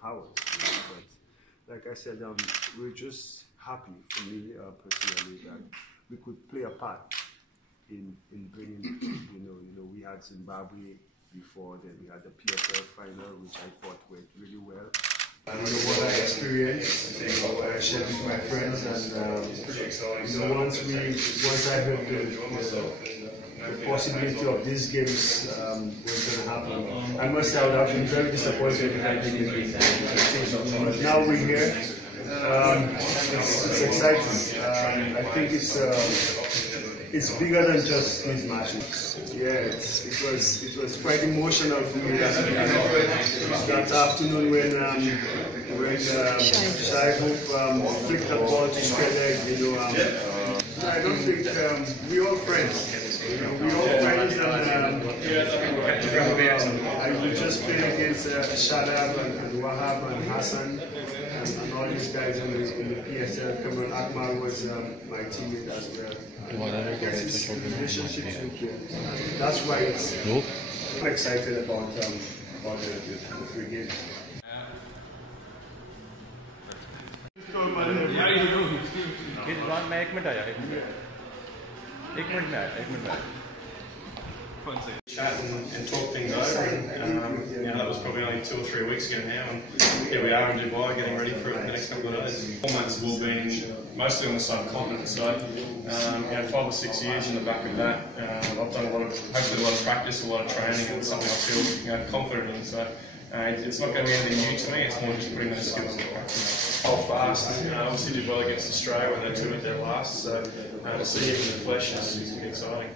power. But like I said, we're just happy, for me personally, that we could play a part in bringing, we had Zimbabwe before, then we had the PSL final, which I thought went really well. What I experienced, what I shared with my friends, and once I heard the possibility of these games was going to happen, I must say I would have been very disappointed if I didn't win. But now we're here. It's exciting. I think it's bigger than just these matches. Yeah, it was quite emotional for me that afternoon when Shai Hope flicked the ball to Skele. I don't think we're all friends. We're all friends, and I would just play against Shadab and Wahab and Hassan and all these guys in the PSL. Cameron Akmal was my teammate as well. I guess it's relationships with you. That's why I'm excited about the 3 games. Chat and talk things over, and that was probably only 2 or 3 weeks ago now, and here we are in Dubai getting ready for the next couple of days. 4 months have all been mostly on the subcontinent, so 5 or 6 years in the back of that. I've done hopefully a lot of practice, a lot of training, and something I feel confident in. So it's not going to be anything new to me. It's more just putting those skills into practice. Fast, obviously did well against Australia when they 2 at their last, so to see him in the flesh is exciting.